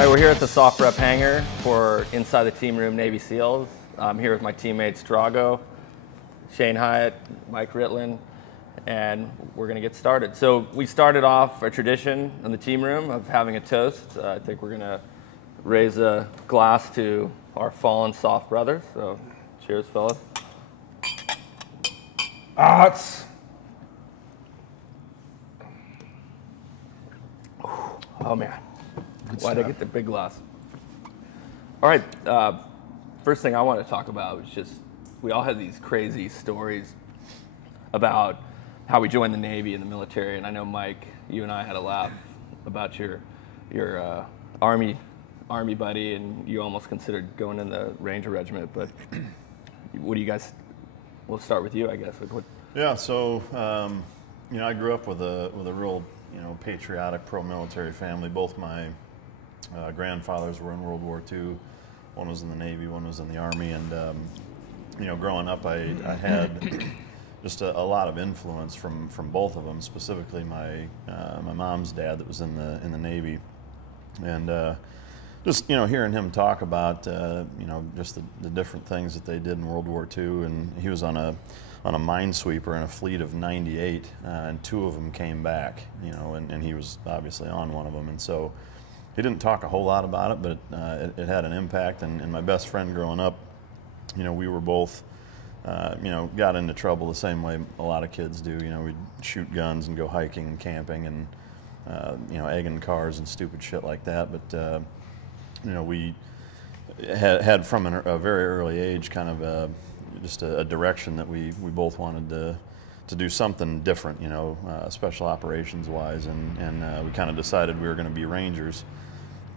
All right, we're here at the soft rep hangar for Inside the Team Room Navy SEALs. I'm here with my teammates Drago, Shane Hyatt, Mike Ritland, and we're going to get started. So we started off a tradition in the team room of having a toast. I think we're going to raise a glass to our fallen soft brothers. So cheers, fellas. Oh man, why'd I get the big glass? All right, first thing I want to talk about is just, we all had these crazy stories about how we joined the Navy and the military, and I know, Mike, you and I had a laugh about your Army buddy, and you almost considered going in the Ranger Regiment, but what do you guys, we'll start with you, I guess. Yeah, so, I grew up with a real, patriotic pro-military family. Both my grandfathers were in World War II. One was in the Navy, one was in the Army, and, growing up, I had just a lot of influence from both of them, specifically my mom's dad that was in the Navy. And just, hearing him talk about, just the different things that they did in World War II, and he was on a minesweeper in a fleet of 98, and 2 of them came back, and he was obviously on one of them. And so he didn't talk a whole lot about it, but it had an impact. And my best friend growing up, we were both, got into trouble the same way a lot of kids do. We'd shoot guns and go hiking and camping and, egging cars and stupid shit like that. But, we had from a very early age kind of just a direction that we both wanted to do something different, special operations wise, and we kind of decided we were going to be Rangers.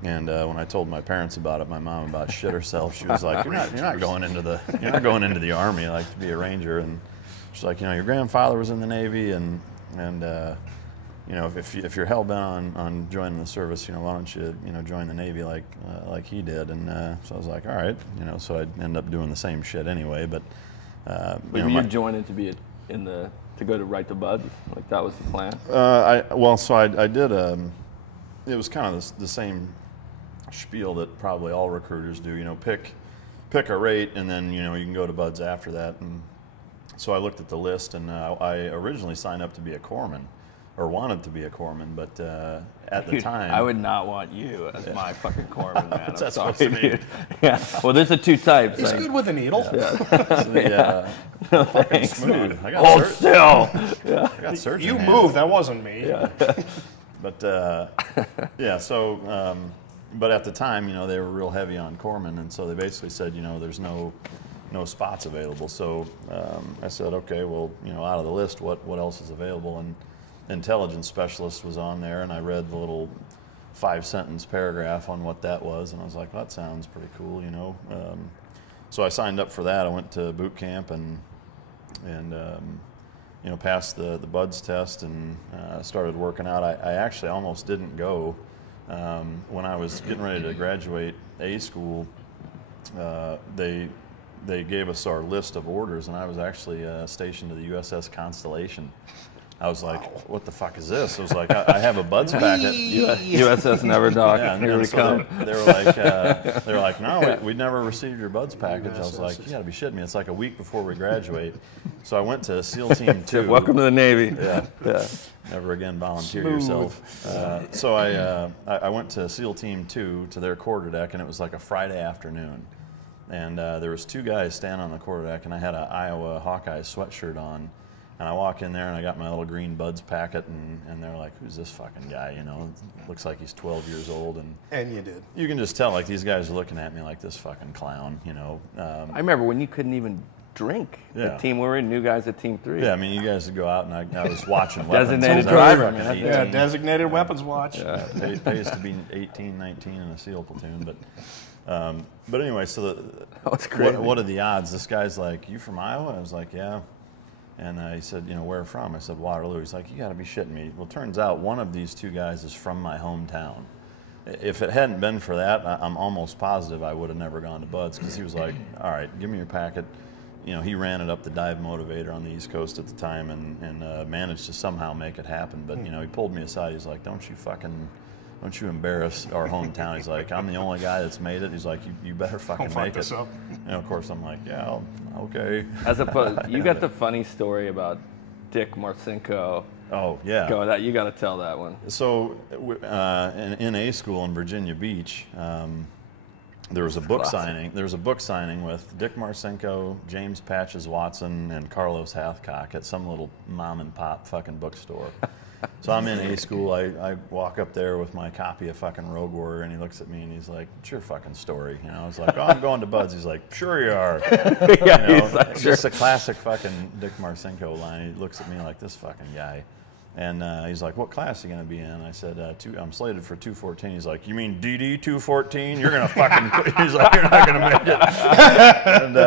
And when I told my parents about it, my mom about shit herself. She was like, "You're not going into the Army, like, to be a Ranger." And she's like, "Your grandfather was in the Navy, and if you're hell bent on joining the service, why don't you join the Navy like he did?" And so I was like, "All right," so I'd end up doing the same shit anyway. But you joining to be to go to write the buds, like that was the plan. I did. It was kind of the same spiel that probably all recruiters do. Pick a rate, and then you can go to buds after that. And so I looked at the list, and I originally signed up to be a corpsman, or wanted to be a corpsman, but at the time... I would not want you as my fucking corpsman, man. That's supposed to be. Yeah. Well, there's the 2 types. He's good with a needle. Yeah. No, fucking thanks. smooth. Hold still. I got surgeon You hands. moved, that wasn't me. Yeah. But, so... but at the time, they were real heavy on corpsmen, and so they basically said, there's no spots available. So I said, okay, well, out of the list, what else is available? And intelligence specialist was on there, and I read the little 5-sentence paragraph on what that was, and I was like, well, that sounds pretty cool, So I signed up for that. I went to boot camp and passed the BUDS test and started working out. I actually almost didn't go. When I was getting ready to graduate A school, they gave us our list of orders, and I was actually stationed to the USS Constellation. I was like, what the fuck is this? I was like, I have a BUDS packet. USS Never Dock. Yeah, Here we so come. they were like, no, we never received your BUDS package. I was like, you gotta be shitting me. It's like a week before we graduate. So I went to SEAL Team 2. Welcome to the Navy. Yeah. Never again volunteer yourself. So I went to SEAL Team 2 to their quarterdeck, and it was like a Friday afternoon. And there was 2 guys standing on the quarterdeck, and I had an Iowa Hawkeyes sweatshirt on. And I walk in there, and I got my little green BUDS packet, and they're like, who's this fucking guy, Looks like he's 12 years old. And you did. You can just tell, like, these guys are looking at me like this fucking clown, I remember when you couldn't even drink. Yeah. The team we were in, new guys at Team 3. Yeah, I mean, you guys would go out, and I was watching weapons. Designated driver. Yeah, designated weapons watch. Yeah, it pays to be 18, 19 in a SEAL platoon. But anyway, so That's crazy. What are the odds? This guy's like, you from Iowa? I was like, yeah. And he said, where from? I said, Waterloo. He's like, you got to be shitting me. Well, turns out one of these 2 guys is from my hometown. If it hadn't been for that, I'm almost positive I would have never gone to BUDS, because he was like, all right, give me your packet. He ran it up the dive motivator on the East Coast at the time and managed to somehow make it happen. But, he pulled me aside. He's like, don't you fucking don't you embarrass our hometown. He's like, I'm the only guy that's made it. He's like, you better fucking Don't fuck make this it. up. And of course, I'm like, yeah, okay. As opposed, you got the funny story about Dick Marcinko. Oh, yeah. You got to tell that one. So in A school in Virginia Beach, there was a book signing. There was a book signing with Dick Marcinko, James Patches Watson, and Carlos Hathcock at some little mom and pop fucking bookstore. So I'm in A school. I walk up there with my copy of fucking Rogue Warrior, and he looks at me and he's like, "It's your fucking story." You know, I was like, "Oh, I'm going to Bud's." He's like, "Sure you are." Yeah, you know, he's like, it's sure. just a classic fucking Dick Marcinko line. He looks at me like, this fucking guy. And he's like, "What class are you going to be in?" I said, I'm slated for 214. He's like, "You mean DD 214? You're going to fucking..." He's like, "You're not going to make it."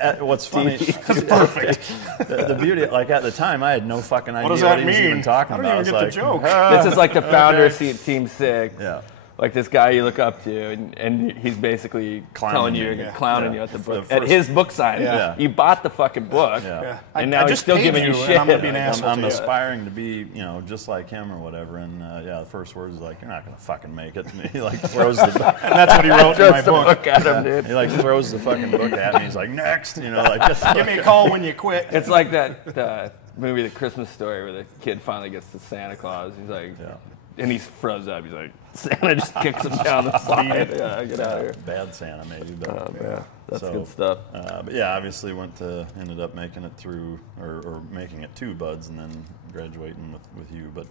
And what's funny... That's perfect. The beauty, like at the time, I had no fucking idea What does what that he was mean? even talking I don't about. even I get was the like, joke. This is like the founder of Team 6. Yeah. Like this guy you look up to, and he's basically Clowning telling you, you. clowning Yeah. you at the For book, the at first- his book signing. Yeah. You bought the fucking book, Yeah. and I now he's just still paid giving you you, and shit. I'm gonna be an asshole I'm to you. aspiring to be, just like him or whatever. And yeah, the first word is like, "You're not gonna fucking make it." And he like throws the book. And that's what he wrote in my Just the book. book at him, dude. He like throws the fucking book at me. He's like, "Next," like just. Give me a call when you quit. It's like that movie, The Christmas Story, where the kid finally gets to Santa Claus. He's like, Yeah. and he's froze up. He's like, Santa just kicks him down the slide. Yeah, get out of here. Bad Santa maybe, but Yeah, that's So, good stuff. But yeah, obviously ended up making it through or making it to Buds and then graduating with you. But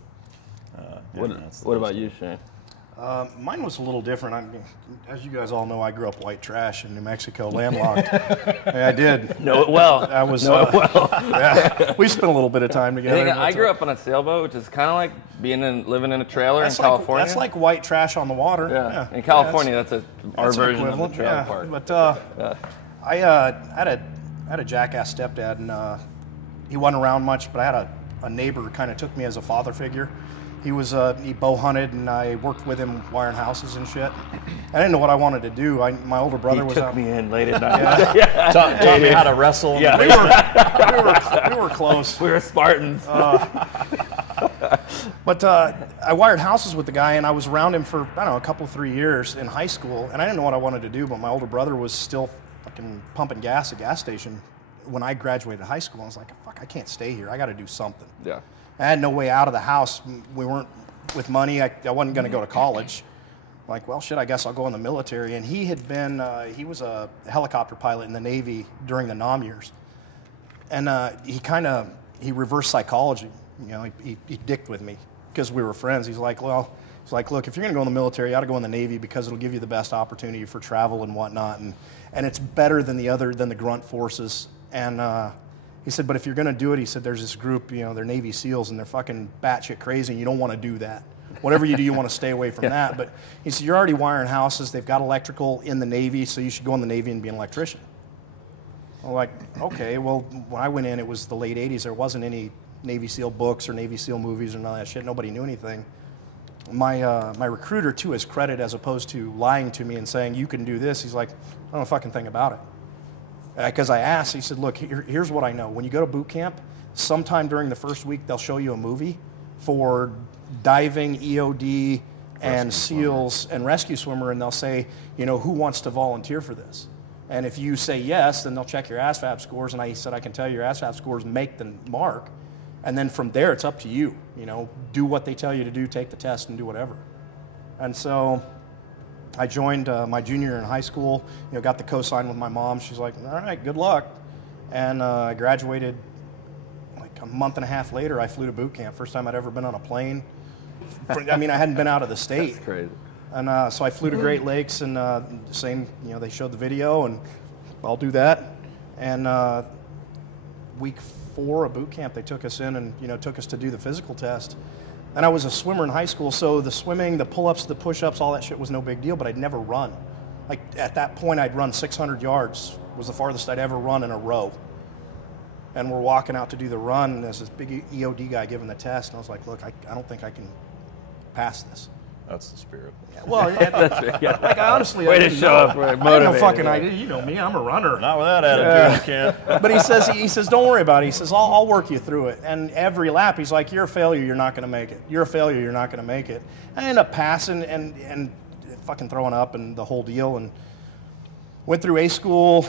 yeah, that's the What whole about you, Shane? Mine was a little different. I mean, as you guys all know, I grew up white trash in New Mexico, landlocked. I did. Know it well. I was. Know it well. Yeah, we spent a little bit of time together. I grew up on a sailboat, which is kind of like living in a trailer in That's California. That's like white trash on the water. Yeah. In California, that's our That's an version of the equivalent, trailer yeah. park. But I had a jackass stepdad, and he wasn't around much. But I had a neighbor who kind of took me as a father figure. He bow hunted, and I worked with him wiring houses and shit. I didn't know what I wanted to do. My older brother was took out. me in late at night. taught me how to wrestle. Yeah. We were close. We were Spartans. But I wired houses with the guy, and I was around him for, I don't know, 3 years in high school, and I didn't know what I wanted to do, but my older brother was still fucking pumping gas at a gas station when I graduated high school. I was like, fuck, I can't stay here. I got to do something. Yeah. I had no way out of the house. We weren't with money. I wasn't going to go to college. Like, well, shit, I guess I'll go in the military. And he had been, he was a helicopter pilot in the Navy during the Nam years. And he reversed psychology. He dicked with me because we were friends. He's like, look, if you're going to go in the military, you ought to go in the Navy because it'll give you the best opportunity for travel and whatnot. And it's better than the grunt forces. And he said, but if you're going to do it, he said, there's this group, they're Navy SEALs, and they're fucking batshit crazy, and you don't want to do that. Whatever you do, you want to stay away from that. But he said, you're already wiring houses. They've got electrical in the Navy, so you should go in the Navy and be an electrician. I'm like, okay. Well, when I went in, it was the late 80s. There wasn't any Navy SEAL books or Navy SEAL movies or none of that shit. Nobody knew anything. My recruiter, to his credit, as opposed to lying to me and saying, you can do this, he's like, I don't know a fucking thing about it. Because I asked, he said, look, here's what I know. When you go to boot camp, sometime during the first week, they'll show you a movie for diving, EOD, and SEALs and rescue swimmer, and they'll say, who wants to volunteer for this? And if you say yes, then they'll check your ASVAB scores, and I said, I can tell you your ASVAB scores make the mark, and then from there, it's up to you. Do what they tell you to do, take the test, and do whatever. And so I joined my junior year in high school, got the cosign with my mom. She's like, all right, good luck. And I graduated like a month and a half later. I flew to boot camp. First time I'd ever been on a plane. I hadn't been out of the state. That's crazy. And so I flew to Great Lakes, and they showed the video, and I'll do that. And week 4 of boot camp, they took us in and, took us to do the physical test. And I was a swimmer in high school, so the swimming, the pull-ups, the push-ups, all that shit was no big deal, but I'd never run. Like, at that point, I'd run 600 yards, was the farthest I'd ever run in a row. And we're walking out to do the run, and there's this big EOD guy giving the test, and I was like, look, I don't think I can pass this. That's the spirit. Well, like I honestly, Way I to didn't show know. up, I had no motivated, fucking yeah. idea. You know me, I'm a runner. Not with that attitude, you can't. But he says, don't worry about it. He says, I'll work you through it. And every lap, he's like, you're a failure, you're not going to make it. You're a failure, you're not going to make it. I end up passing and fucking throwing up and the whole deal. And went through A school,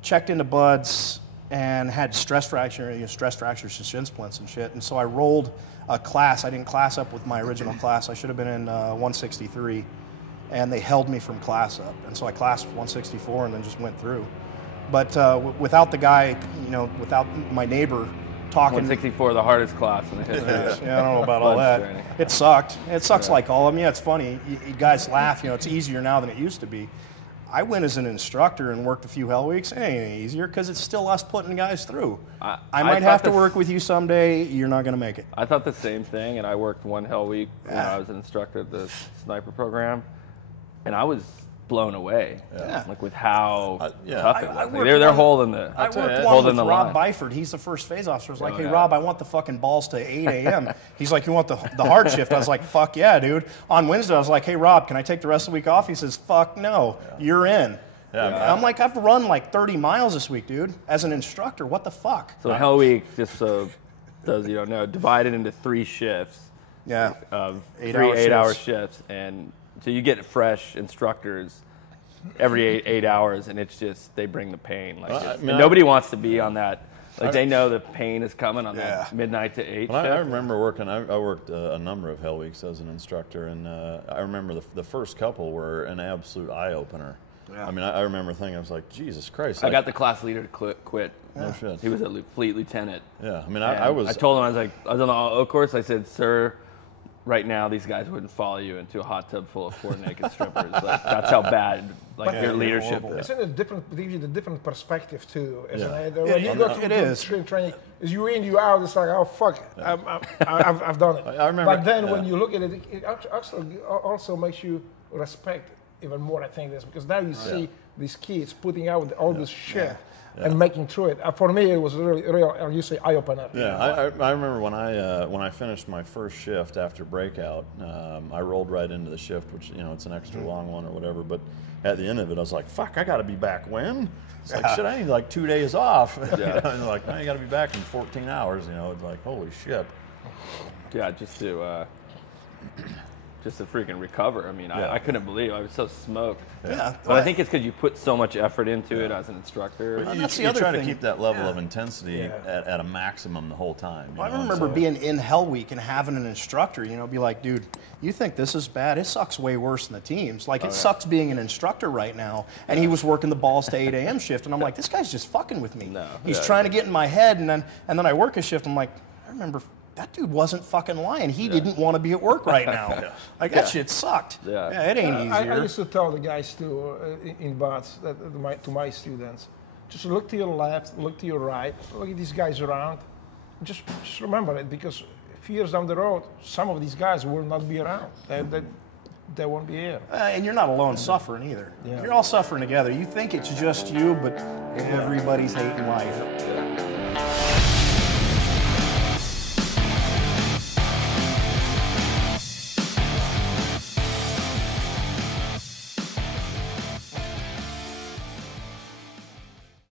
checked into buds, and had stress fractures and shin splints and shit. And so I rolled a class. I didn't class up with my original class. I should have been in 163. And they held me from class up. And so I classed 164 and then just went through. But without the guy, without my neighbor talking. 164, the hardest class in the history. Yeah, I don't know about all that. It sucked. It sucks like all of them. Yeah, it's funny. You guys laugh. It's easier now than it used to be. I went as an instructor and worked a few hell weeks. It ain't any easier because it's still us putting guys through. I might have to work with you someday. You're not going to make it. I thought the same thing, and I worked one hell week when I was an instructor at the sniper program, and I was blown away, like with how tough it was. They're holding the I worked one with Rob Byford. He's the first phase officer. I was like, hey, Rob, I want the fucking balls to 8 a.m. He's like, you want the hard shift? I was like, fuck yeah, dude. On Wednesday, I was like, hey, Rob, can I take the rest of the week off? He says, fuck no, you're in. Yeah. I'm like, I've run like 30 miles this week, dude, as an instructor. What the fuck? So hell week, just so those you don't know, divided into 3 shifts. Yeah. Of 8 3 hour 8-hour shifts. shifts, and so you get fresh instructors every 8 hours, and it's just they bring the pain. Like and nobody wants to be on that. Like they know the pain is coming on that midnight to 8. I remember working. I worked a number of hell weeks as an instructor, and I remember the first couple were an absolute eye opener. Yeah. I mean, I remember thinking, I was like, Jesus Christ. I got the class leader to quit. No shit. He was a fleet lieutenant. Yeah, I mean, I told him, I was on the O course. I said, sir, right now these guys wouldn't follow you into a hot tub full of 4 naked strippers. Like, that's how bad your leadership is. It's in a different perspective too. Isn't it? When you go through training, is you in, you out. It's like, oh fuck, I've done it. I remember. But then when you look at it, it actually also makes you respect even more. I think this because now you see these kids putting out all this shit. And making through it. For me, it was really, you say, eye opener. Yeah, I remember when I finished my first shift after breakout, I rolled right into the shift, which it's an extra long one or whatever. But at the end of it, I was like, "Fuck, I got to be back when?" It's like, shit, I need like 2 days off. And like, no, you got to be back in 14 hours. It's like, holy shit. Yeah, just to freaking recover. I mean, I couldn't believe it. I was so smoked. Yeah. But I think it's because you put so much effort into it as an instructor. But you try to keep that level of intensity at a maximum the whole time. I remember being in Hell Week and having an instructor, be like, dude, you think this is bad? It sucks way worse than the teams. Like, it sucks being an instructor right now. And he was working the balls to 8 a.m. shift. And I'm like, this guy's just fucking with me. He's trying to get in my head. And then I work a shift. I'm like, I remember that dude wasn't fucking lying. He didn't want to be at work right now. Like, that shit sucked. Yeah, it ain't easier. I used to tell the guys too in BATS, to my students, just look to your left, look to your right, look at these guys around. Just remember it, because a few years down the road, some of these guys will not be around. They won't be here. And you're not alone suffering either. You're all suffering together. You think it's just you, but everybody's hating life.